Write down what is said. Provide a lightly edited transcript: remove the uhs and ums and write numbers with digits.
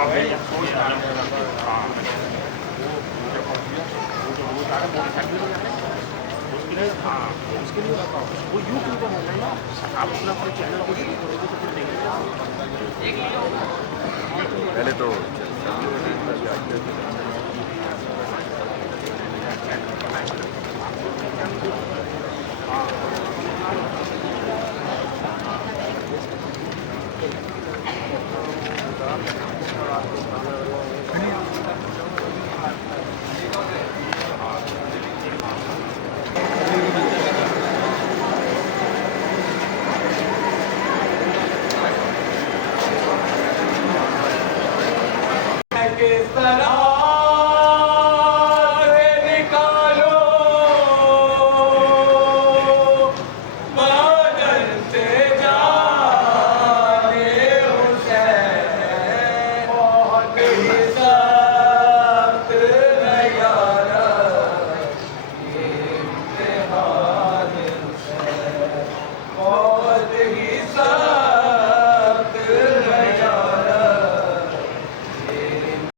अभी कोई ध्यान नहीं रखता। हाँ, वो सारे मोटरसाइकिल में जाते हैं, उसके लिए हाँ, उसके लिए वो यूट्यूब पर होगा ना, आप अपना चैनल को शुरू करोगे तो फिर देखेंगे। पहले तो सर्दियों में